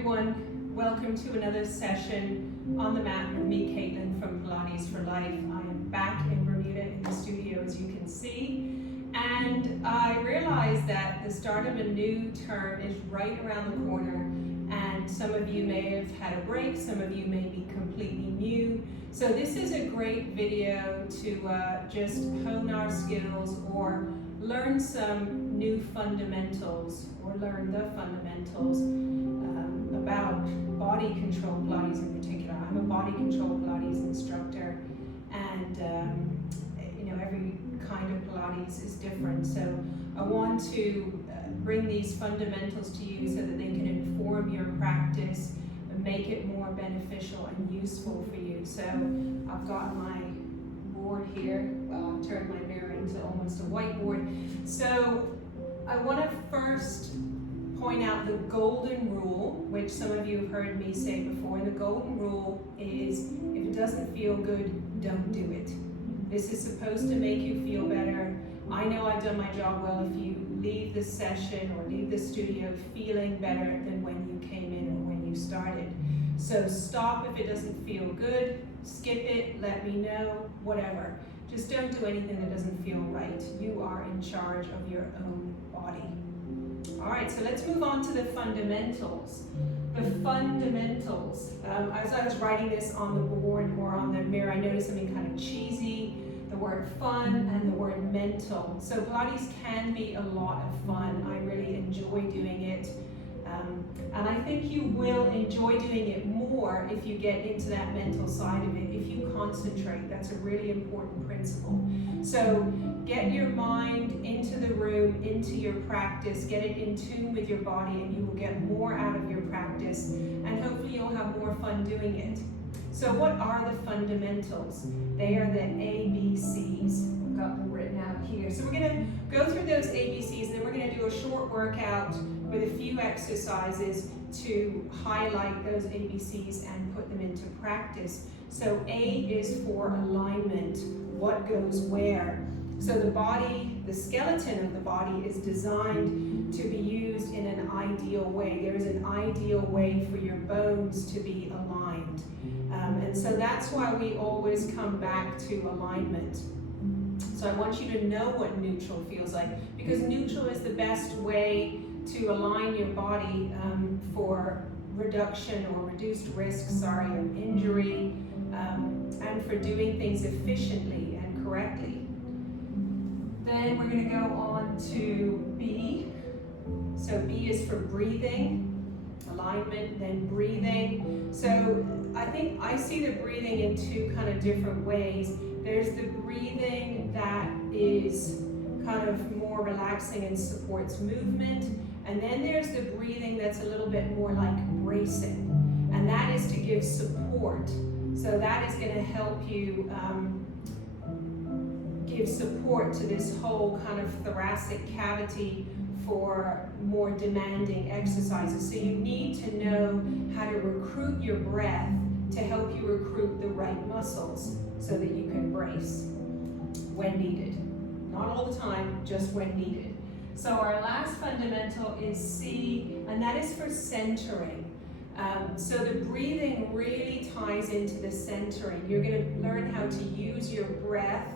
everyone. Welcome to another session on the mat with me, Caitlin from Pilates for Life. I am back in Bermuda in the studio, as you can see. And I realized that the start of a new term is right around the corner. And some of you may have had a break, some of you may be completely new. So this is a great video to just hone our skills or learn some new fundamentals or learn the fundamentals about body control Pilates in particular. I'm a body control Pilates instructor, and every kind of Pilates is different. So I want to bring these fundamentals to you so that they can inform your practice and make it more beneficial and useful for you. So I've got my board here. Well, I've turned my mirror into almost a whiteboard. So I want to first point out the golden rule, which some of you have heard me say before. And the golden rule is, if it doesn't feel good, don't do it. This is supposed to make you feel better. I know I've done my job well if you leave the session or leave the studio feeling better than when you came in or when you started. So stop if it doesn't feel good, skip it, let me know, whatever. Just don't do anything that doesn't feel right. You are in charge of your own body. All right, so let's move on to the fundamentals. The fundamentals. As I was writing this on the board or on the mirror, I noticed something kind of cheesy, the word fun and the word mental. So Pilates can be a lot of fun. I really enjoy doing it. And I think you will enjoy doing it more if you get into that mental side of it, if you concentrate. That's a really important principle. So get your mind into the room, into your practice, get it in tune with your body, and you will get more out of your practice, and hopefully you'll have more fun doing it. So what are the fundamentals? They are the ABCs. I've got them written out here. So we're going to go through those ABCs, and then we're going to do a short workout with a few exercises to highlight those ABCs and put them into practice. So A is for alignment, what goes where. So the body, the skeleton of the body is designed to be used in an ideal way. There is an ideal way for your bones to be aligned. And so that's why we always come back to alignment. So I want you to know what neutral feels like, because neutral is the best way to align your body for reduction or reduced risk, of injury, and for doing things efficiently and correctly. Then we're going to go on to B. So B is for breathing, alignment, then breathing. So I think I see the breathing in two kind of different ways. There's the breathing that is kind of more relaxing and supports movement. And then there's the breathing that's a little bit more like bracing. And that is to give support. So that is going to help you give support to this whole kind of thoracic cavity for more demanding exercises. So you need to know how to recruit your breath to help you recruit the right muscles so that you can brace when needed. Not all the time, just when needed. So our last fundamental is C, and that is for centering. So the breathing really ties into the centering. You're going to learn how to use your breath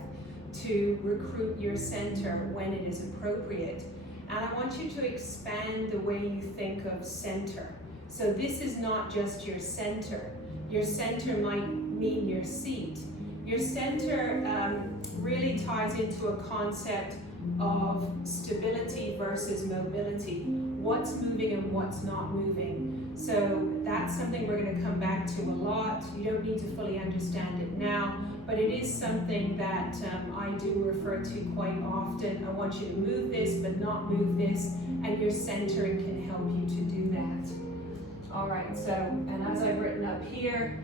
to recruit your center when it is appropriate. And I want you to expand the way you think of center. So this is not just your center. Your center might mean your seat. Your center really ties into a concept of stability versus mobility. What's moving and what's not moving. So that's something we're going to come back to a lot. You don't need to fully understand it now, but it is something that I do refer to quite often. I want you to move this, but not move this, and your centering can help you to do that. All right, so, and as I've written up here,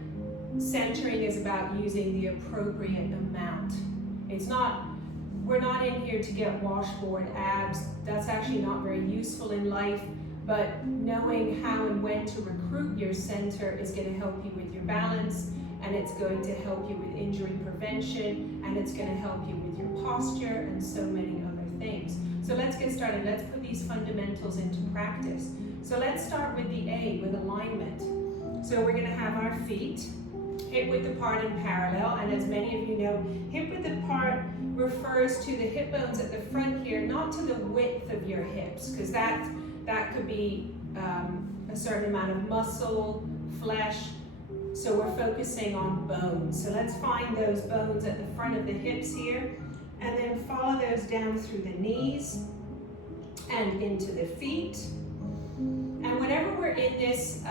centering is about using the appropriate amount. We're not in here to get washboard abs. That's actually not very useful in life, but knowing how and when to recruit your center is going to help you with your balance, and it's going to help you with injury prevention, and it's going to help you with your posture and so many other things. So let's get started. Let's put these fundamentals into practice. So let's start with the A, with alignment. So we're going to have our feet hip width apart and parallel, and as many of you know, hip width apart refers to the hip bones at the front here, not to the width of your hips, because that could be a certain amount of muscle, flesh. So we're focusing on bones. So let's find those bones at the front of the hips here, and then follow those down through the knees and into the feet. And whenever we're in this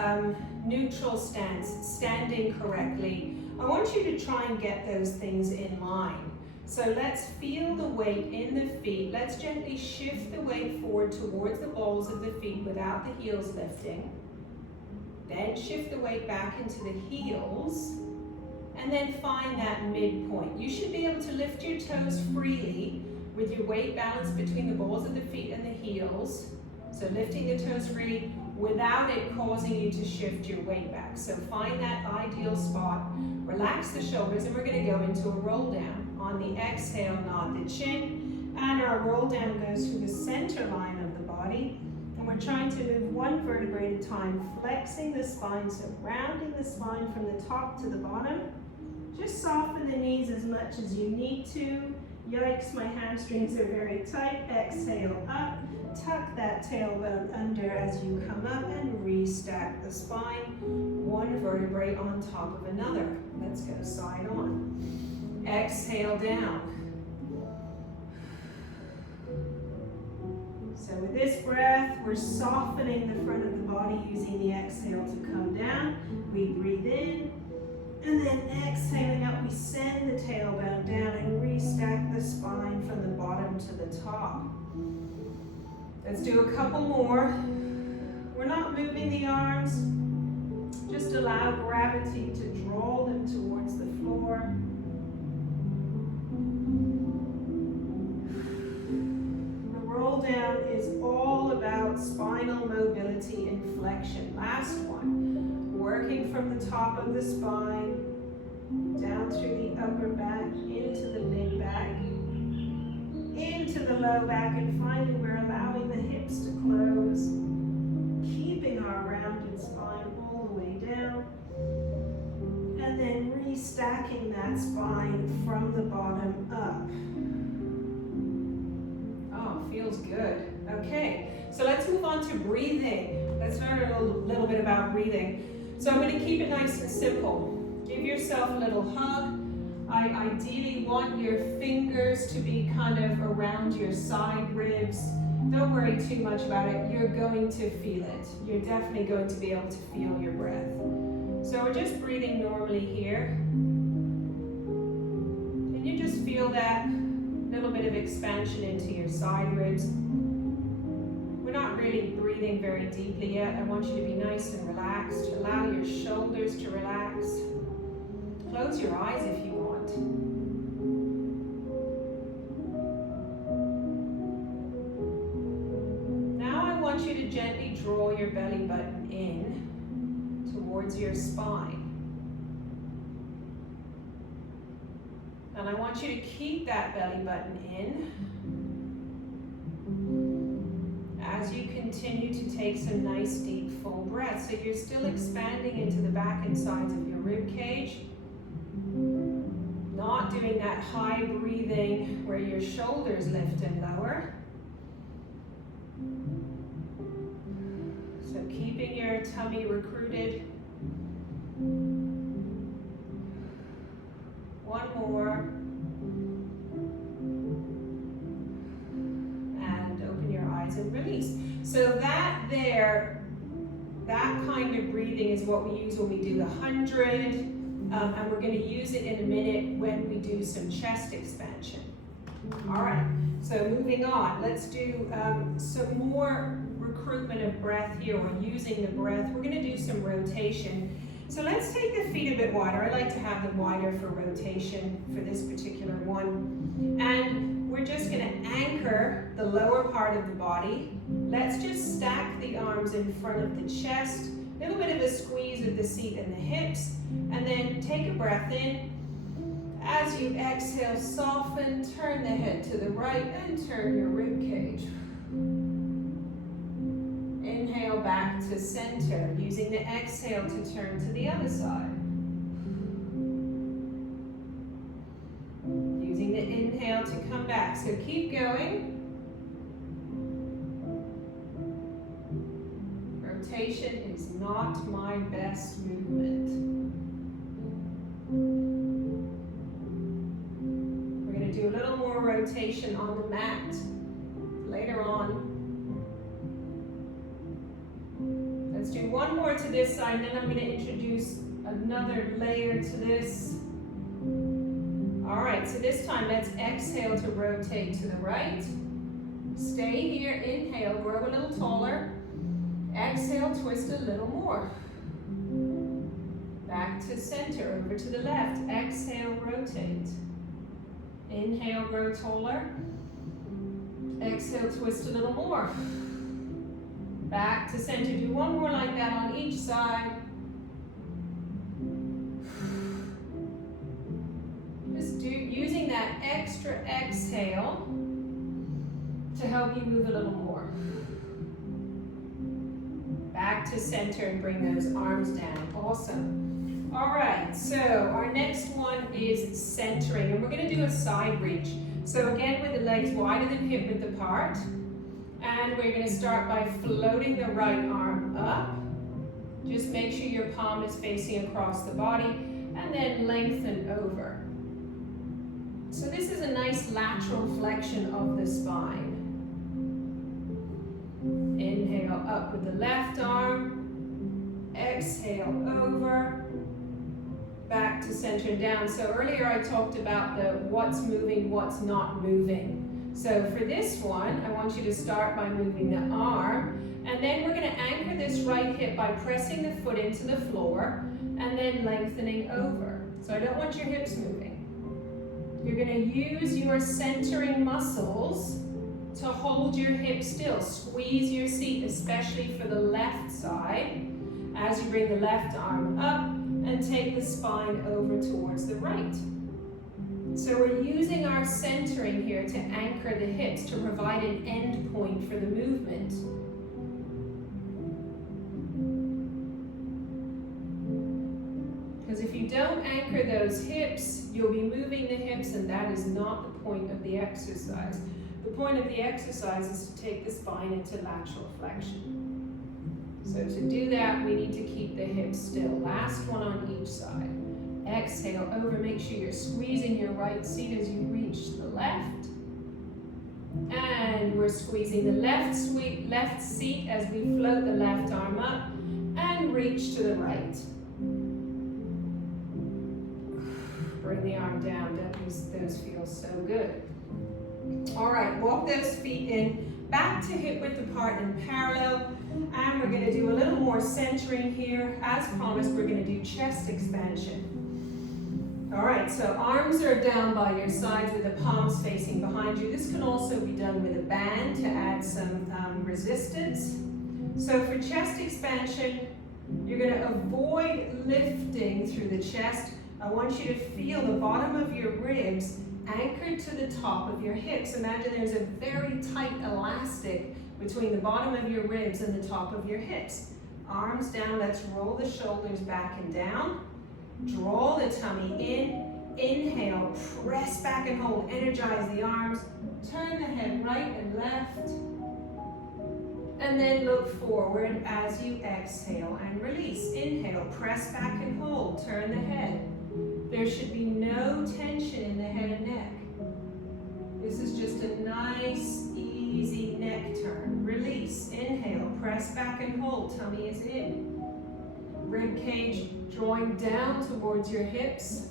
neutral stance, standing correctly, I want you to try and get those things in line. So let's feel the weight in the feet. Let's gently shift the weight forward towards the balls of the feet without the heels lifting. Then shift the weight back into the heels, and then find that midpoint. You should be able to lift your toes freely with your weight balanced between the balls of the feet and the heels. So lifting the toes freely without it causing you to shift your weight back. So find that ideal spot, relax the shoulders, and we're going to go into a roll down. On the exhale, nod the chin, and our roll down goes through the center line of the body. And we're trying to move one vertebrae at a time, flexing the spine, so rounding the spine from the top to the bottom. Just soften the knees as much as you need to. Yikes, my hamstrings are very tight. Exhale up. Tuck that tailbone under as you come up and restack the spine, one vertebrae on top of another. Let's go side on. Exhale down. So with this breath, we're softening the front of the body using the exhale to come down. We breathe in, and then exhaling up, we send the tailbone down and restack the spine from the bottom to the top. Let's do a couple more. We're not moving the arms. Just allow gravity to draw them towards the floor. The roll down is all about spinal mobility and flexion. Last one. Working from the top of the spine, down through the upper back, into the mid back, into the low back, and finally we're allowing the hips to close, keeping our rounded spine all the way down, and then restacking that spine from the bottom up. Oh, feels good. Okay, so let's move on to breathing. Let's learn a little bit about breathing. So I'm going to keep it nice and simple. Give yourself a little hug. I ideally want your fingers to be kind of around your side ribs. Don't worry too much about it. You're going to feel it. You're definitely going to be able to feel your breath. So we're just breathing normally here. And you just feel that little bit of expansion into your side ribs. We're not really breathing very deeply yet. I want you to be nice and relaxed. Allow your shoulders to relax. Close your eyes if you want. Now I want you to gently draw your belly button in towards your spine. And I want you to keep that belly button in as you continue to take some nice deep full breaths. So you're still expanding into the back and sides of your rib cage. Not doing that high breathing where your shoulders lift and lower. So keeping your tummy recruited. One more. And open your eyes and release. So that kind of breathing is what we use when we do the 100. And we're going to use it in a minute when we do some chest expansion. All right, so moving on, let's do some more recruitment of breath here. We're using the breath. We're going to do some rotation. So let's take the feet a bit wider. I like to have them wider for rotation for this particular one. And we're just going to anchor the lower part of the body. Let's just stack the arms in front of the chest. A little bit of a squeeze of the seat and the hips, and then take a breath in. As you exhale, soften, turn the head to the right, and turn your rib cage. Inhale. inhale back to center, using the exhale to turn to the other side. Using the inhale to come back. So keep going. Rotation is not my best movement. We're going to do a little more rotation on the mat later on. Let's do one more to this side, and then I'm going to introduce another layer to this. All right, so this time let's exhale to rotate to the right. Stay here, inhale, grow a little taller. Exhale, twist a little more. Back to center, over to the left. Exhale, rotate. Inhale, grow taller. Exhale, twist a little more. Back to center. Do one more like that on each side. Just using that extra exhale to help you move a little more. Back to center and bring those arms down. Awesome. All right, so our next one is centering, and we're going to do a side reach. So again, with the legs wider than hip width apart, and we're going to start by floating the right arm up. Just make sure your palm is facing across the body, and then lengthen over. So this is a nice lateral flexion of the spine. Inhale up with the left arm, exhale over, back to center and down. So earlier I talked about the what's moving, what's not moving. So for this one, I want you to start by moving the arm, and then we're going to anchor this right hip by pressing the foot into the floor and then lengthening over. So I don't want your hips moving. You're going to use your centering muscles to hold your hips still. Squeeze your seat, especially for the left side, as you bring the left arm up and take the spine over towards the right. So we're using our centering here to anchor the hips, to provide an end point for the movement. Because if you don't anchor those hips, you'll be moving the hips, and that is not the point of the exercise. The point of the exercise is to take the spine into lateral flexion. So to do that, we need to keep the hips still. Last one on each side. Exhale over, make sure you're squeezing your right seat as you reach to the left. And we're squeezing the left seat as we float the left arm up and reach to the right. Bring the arm down, those feel so good. All right, walk those feet in, back to hip width apart and parallel. And we're going to do a little more centering here. As promised, we're going to do chest expansion. All right, so arms are down by your sides with the palms facing behind you. This can also be done with a band to add some resistance. So for chest expansion, you're going to avoid lifting through the chest. I want you to feel the bottom of your ribs anchored to the top of your hips. Imagine there's a very tight elastic between the bottom of your ribs and the top of your hips. Arms down, let's roll the shoulders back and down. Draw the tummy in. Inhale, press back and hold. Energize the arms. Turn the head right and left. And then look forward as you exhale and release. Inhale, press back and hold. Turn the head. There should be no tension in the head and neck. This is just a nice, easy neck turn. Release. Inhale, press back and hold. Tummy is in. Rib cage drawing down towards your hips.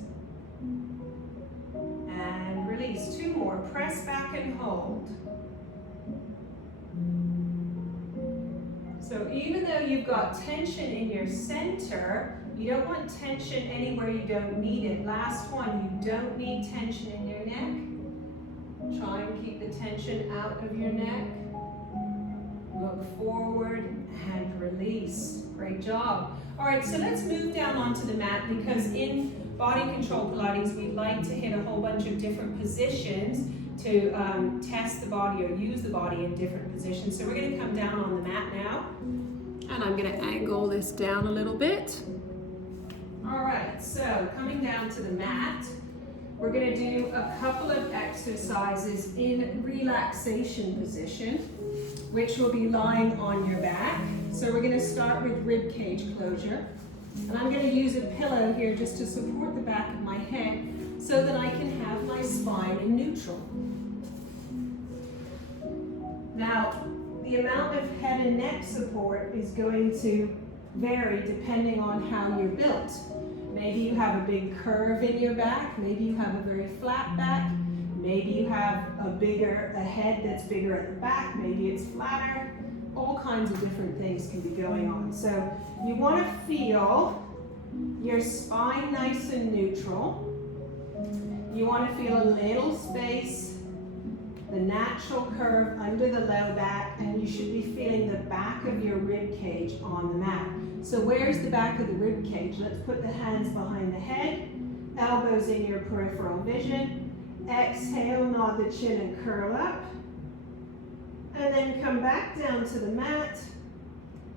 And release. Two more. Press back and hold. So even though you've got tension in your center, you don't want tension anywhere you don't need it. Last one, you don't need tension in your neck. Try and keep the tension out of your neck. Look forward and release. Great job. All right, so let's move down onto the mat, because in Body Control Pilates, we like to hit a whole bunch of different positions to test the body or use the body in different positions. So we're going to come down on the mat now. And I'm going to angle this down a little bit. All right, so coming down to the mat, we're going to do a couple of exercises in relaxation position, which will be lying on your back. So we're going to start with rib cage closure. And I'm going to use a pillow here just to support the back of my head so that I can have my spine in neutral. Now, the amount of head and neck support is going to vary depending on how you're built. Maybe you have a big curve in your back, maybe you have a very flat back, maybe you have a head that's bigger at the back, maybe it's flatter. All kinds of different things can be going on. So you want to feel your spine nice and neutral. You want to feel a little space, the natural curve under the low back, and you should be feeling the back of your rib cage on the mat. So where's the back of the rib cage? Let's put the hands behind the head, elbows in your peripheral vision. Exhale, nod the chin and curl up. And then come back down to the mat.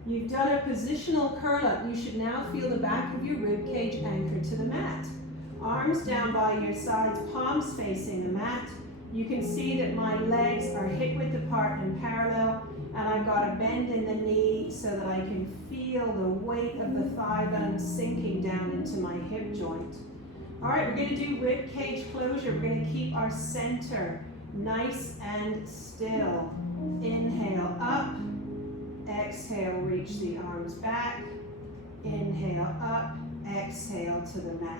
You've done a positional curl up. You should now feel the back of your rib cage anchored to the mat. Arms down by your sides, palms facing the mat. You can see that my legs are hip-width apart and parallel, and I've got a bend in the knee so that I can feel the weight of the thigh bone sinking down into my hip joint. All right, we're going to do rib cage closure. We're going to keep our center nice and still. Inhale up, exhale, reach the arms back. Inhale up, exhale to the mat.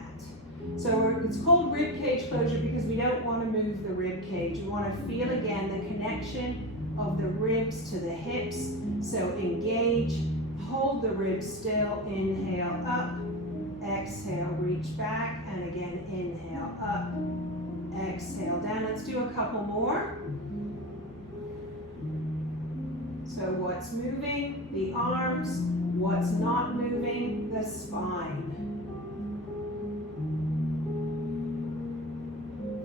So it's called rib cage closure because we don't want to move the rib cage. We want to feel again the connection of the ribs to the hips. So engage, hold the ribs still, inhale up, exhale, reach back, and again inhale up, exhale down. Let's do a couple more. So what's moving? The arms. What's not moving? The spine.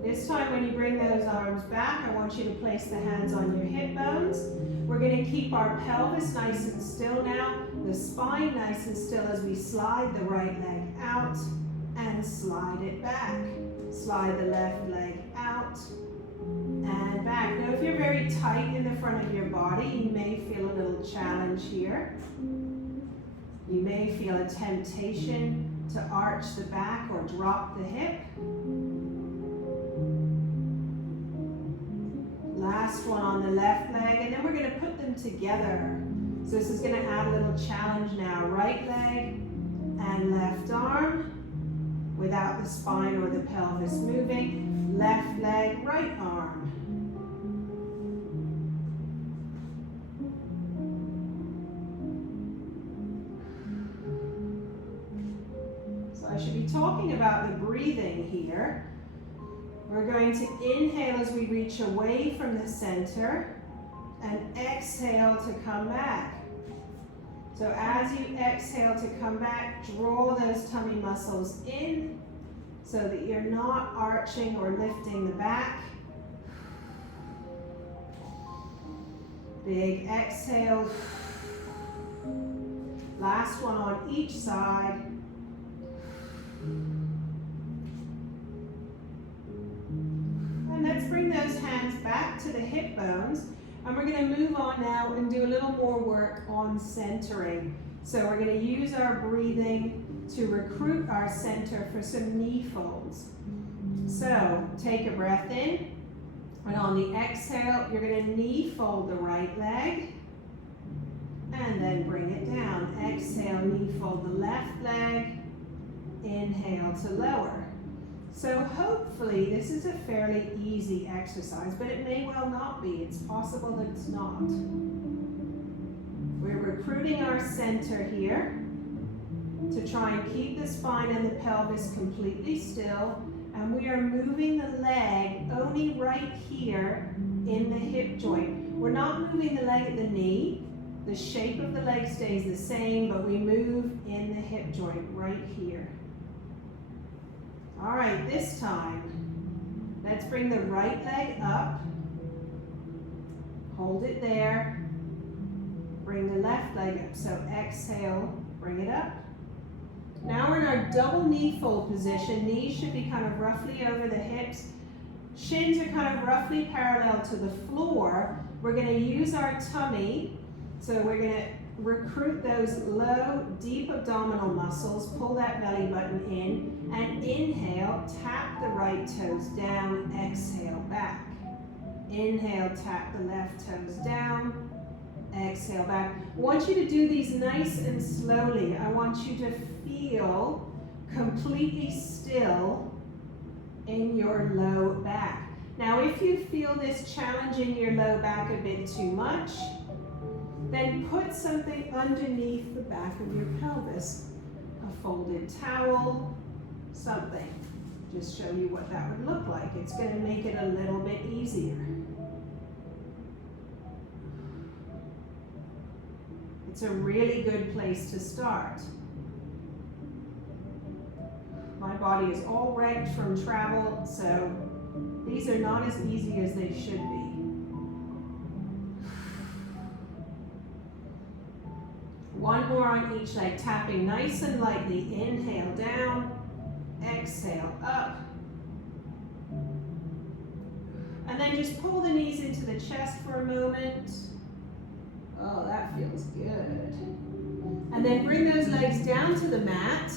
This time when you bring those arms back, I want you to place the hands on your hip bones. We're going to keep our pelvis nice and still now, the spine nice and still as we slide the right leg out and slide it back. Slide the left leg out and back. Now if you're very tight in the front of your body, you may feel a little challenge here. You may feel a temptation to arch the back or drop the hip. Last one on the left leg, and then we're going to put them together. So this is going to add a little challenge now. Right leg and left arm without the spine or the pelvis moving. Left leg, right arm. So I should be talking about the breathing here. We're going to inhale as we reach away from the center and exhale to come back. So as you exhale to come back, draw those tummy muscles in so that you're not arching or lifting the back. Big exhale. Last one on each side. And let's bring those hands back to the hip bones. And we're going to move on now and do a little more work on centering. So we're going to use our breathing to recruit our center for some knee folds. So take a breath in. And on the exhale, you're going to knee fold the right leg. And then bring it down. Exhale, knee fold the left leg. Inhale to lower. So hopefully this is a fairly easy exercise, but it may well not be. It's possible that it's not. We're recruiting our center here to try and keep the spine and the pelvis completely still, and we are moving the leg only right here in the hip joint. We're not moving the leg at the knee. The shape of the leg stays the same, but we move in the hip joint right here. All right, this time, let's bring the right leg up. Hold it there. Bring the left leg up. So exhale, bring it up. Now we're in our double knee fold position. Knees should be kind of roughly over the hips. Shins are kind of roughly parallel to the floor. We're going to use our tummy. So we're going to recruit those low, deep abdominal muscles. Pull that belly button in. And inhale, tap the right toes down. Exhale, back. Inhale, tap the left toes down. Exhale, back. I want you to do these nice and slowly. I want you to feel completely still in your low back. Now, if you feel this challenging your low back a bit too much, then put something underneath the back of your pelvis. A folded towel, something. Just show you what that would look like. It's going to make it a little bit easier. It's a really good place to start. My body is all wrecked from travel, so these are not as easy as they should be. One more on each leg, tapping nice and lightly. Inhale down, exhale up. And then just pull the knees into the chest for a moment. Oh, that feels good. And then bring those legs down to the mat.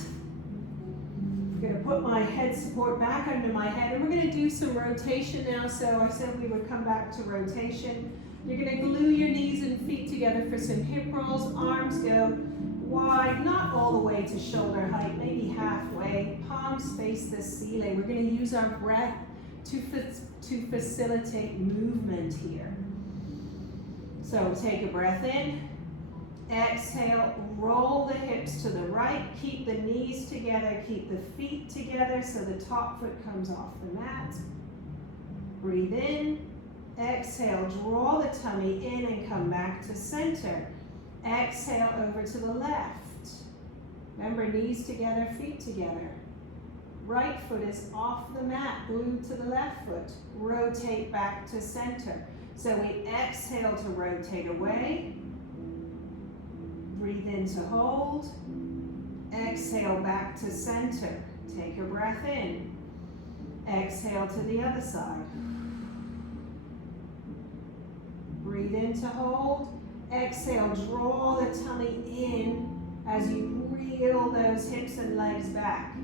I'm going to put my head support back under my head, and we're going to do some rotation now. So I said we would come back to rotation. You're going to glue your knees and feet together for some hip rolls. Arms go wide, not all the way to shoulder height, maybe halfway. Palms face the ceiling. We're going to use our breath to facilitate movement here. So take a breath in. Exhale, roll the hips to the right, keep the knees together, keep the feet together so the top foot comes off the mat. Breathe in, exhale, draw the tummy in and come back to center. Exhale over to the left. Remember, knees together, feet together. Right foot is off the mat, glued to the left foot. Rotate back to center. So we exhale to rotate away. Breathe in to hold. Exhale back to center. Take a breath in. Exhale to the other side. Breathe in to hold. Exhale, draw the tummy in as you reel those hips and legs back.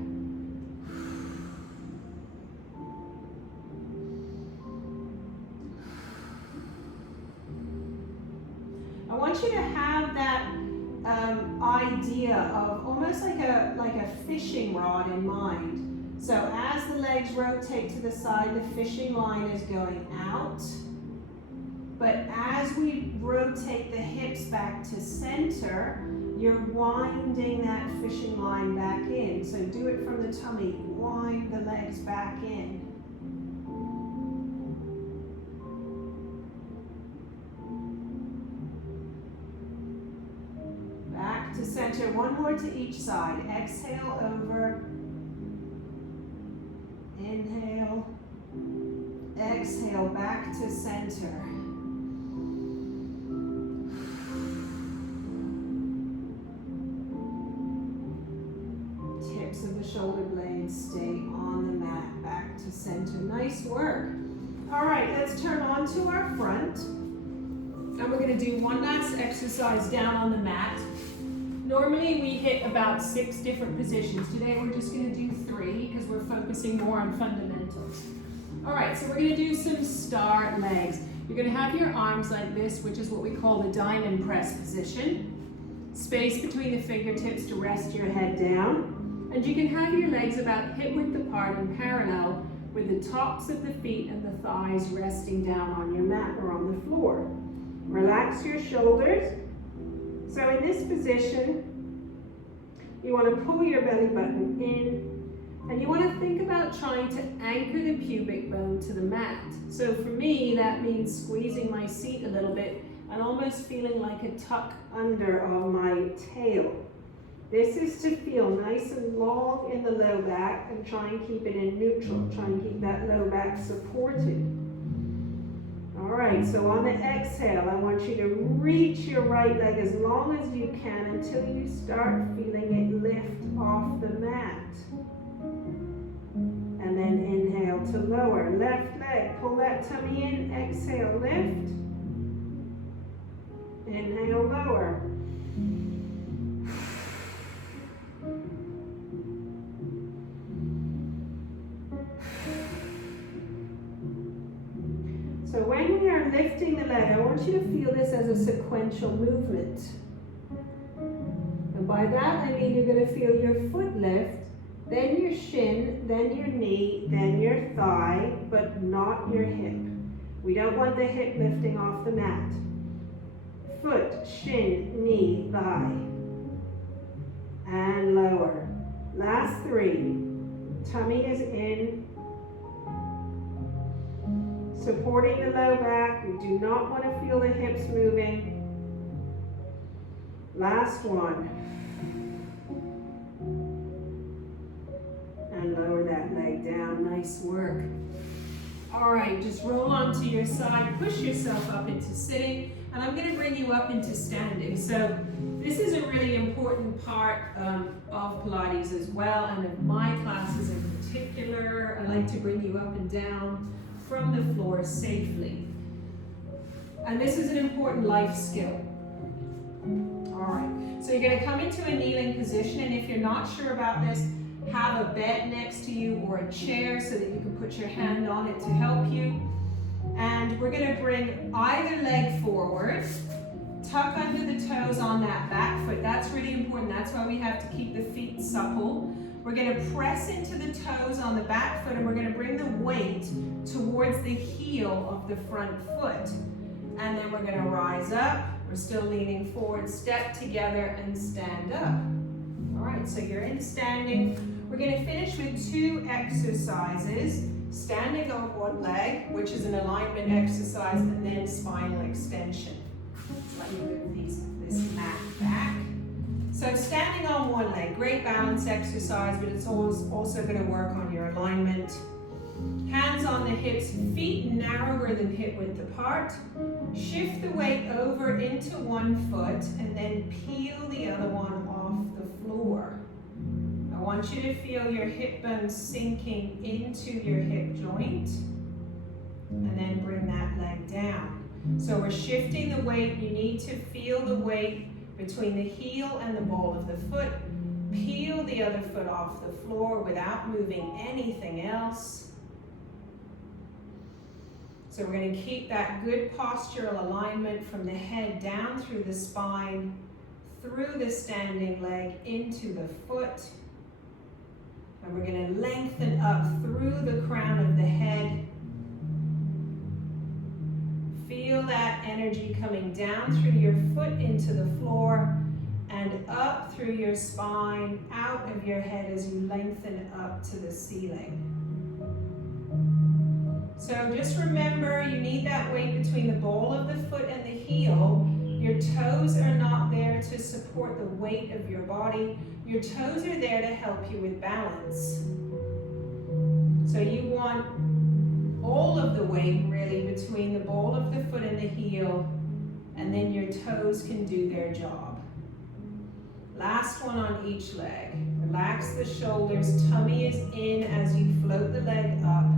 I want you to have that idea of almost like a fishing rod in mind. So as the legs rotate to the side, the fishing line is going out. But as we rotate the hips back to center, you're winding that fishing line back in. So do it from the tummy, wind the legs back in. Back to center, one more to each side. Exhale over, inhale, exhale back to center. Tips of the shoulder blades stay on the mat, back to center. Nice work. All right, let's turn on to our front. And we're going to do one last exercise down on the mat. Normally we hit about 6 different positions. Today we're just going to do 3 because we're focusing more on fundamentals. All right, so we're going to do some star legs. You're going to have your arms like this, which is what we call the diamond press position. Space between the fingertips to rest your head down. And you can have your legs about hip width apart and parallel with the tops of the feet and the thighs resting down on your mat or on the floor. Relax your shoulders. So in this position, you want to pull your belly button in, and you want to think about trying to anchor the pubic bone to the mat. So for me, that means squeezing my seat a little bit and almost feeling like a tuck under of my tail. This is to feel nice and long in the low back and try and keep it in neutral. Try and keep that low back supported. All All right, so on the exhale, I want you to reach your right leg as long as you can until you start feeling it lift off the mat. And then inhale to lower. Left leg, pull that tummy in, exhale, lift. Inhale, lower. So when we are lifting the leg, I want you to feel this as a sequential movement. And by that I mean you're going to feel your foot lift, then your shin, then your knee, then your thigh, but not your hip. We don't want the hip lifting off the mat. Foot, shin, knee, thigh. And lower. Last 3. Tummy is in. Supporting the low back. We do not want to feel the hips moving. Last one. And lower that leg down. Nice work. All right, just roll onto your side, push yourself up into sitting, and I'm going to bring you up into standing. So this is a really important part of Pilates as well, and of my classes in particular. I like to bring you up and down from the floor safely. And this is an important life skill. All right, so you're going to come into a kneeling position, and if you're not sure about this, have a bed next to you or a chair so that you can put your hand on it to help you. And we're going to bring either leg forward, tuck under the toes on that back foot. That's really important. That's why we have to keep the feet supple. We're going to press into the toes on the back foot, and we're going to bring the weight towards the heel of the front foot. And then we're going to rise up. We're still leaning forward, step together, and stand up. All right, so you're in standing. We're going to finish with 2 exercises. Standing on one leg, which is an alignment exercise, and then spinal extension. Let me move this mat back. So standing on one leg, great balance exercise, but it's also going to work on your alignment. Hands on the hips, feet narrower than hip width apart. Shift the weight over into one foot and then peel the other one off the floor. I want you to feel your hip bones sinking into your hip joint, and then bring that leg down. So we're shifting the weight. You need to feel the weight between the heel and the ball of the foot. Peel the other foot off the floor without moving anything else. So we're going to keep that good postural alignment from the head down through the spine, through the standing leg, into the foot. And we're going to lengthen up through the crown of the head. Feel that energy coming down through your foot into the floor and up through your spine, out of your head as you lengthen up to the ceiling. So just remember, you need that weight between the ball of the foot and the heel. Your toes are not there to support the weight of your body. Your toes are there to help you with balance. So you want all of the weight really between the ball of the foot and the heel, and then your toes can do their job. Last one on each leg. Relax the shoulders, tummy is in as you float the leg up.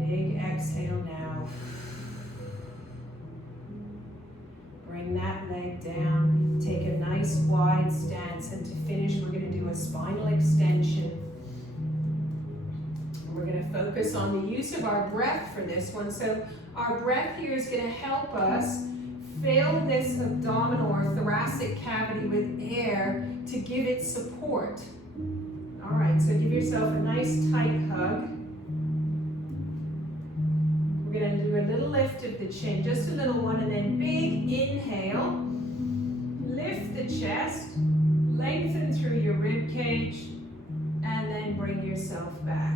Big exhale now. Bring that leg down. Take a nice wide stance, and to finish we're going to do a spinal extension. We're going to focus on the use of our breath for this one. So our breath here is going to help us fill this abdominal or thoracic cavity with air to give it support. All right, so give yourself a nice tight hug. We're going to do a little lift of the chin, just a little one, and then big inhale. Lift the chest, lengthen through your rib cage, and then bring yourself back.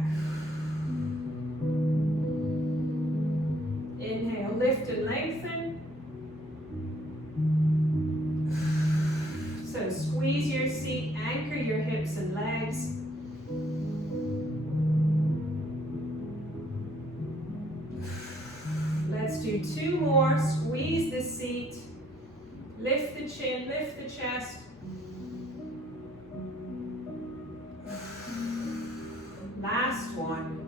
Inhale, lift and lengthen. So squeeze your seat, anchor your hips and legs. do 2 more. Squeeze the seat. Lift the chin, lift the chest. Last one.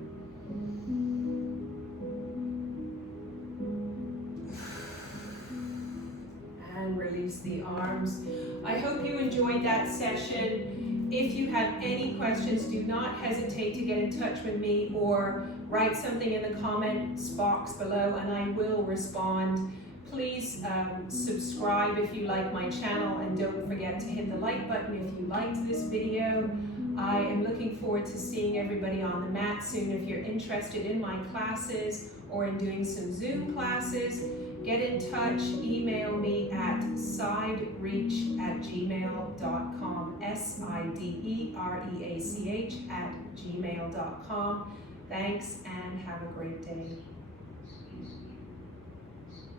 And release the arms. I hope you enjoyed that session. If you have any questions, do not hesitate to get in touch with me or write something in the comments box below and I will respond. Please subscribe if you like my channel and don't forget to hit the like button if you liked this video. I am looking forward to seeing everybody on the mat soon. If you're interested in my classes or in doing some Zoom classes, get in touch, email me at sidereach@gmail.com, sidereach@gmail.com. Thanks and have a great day.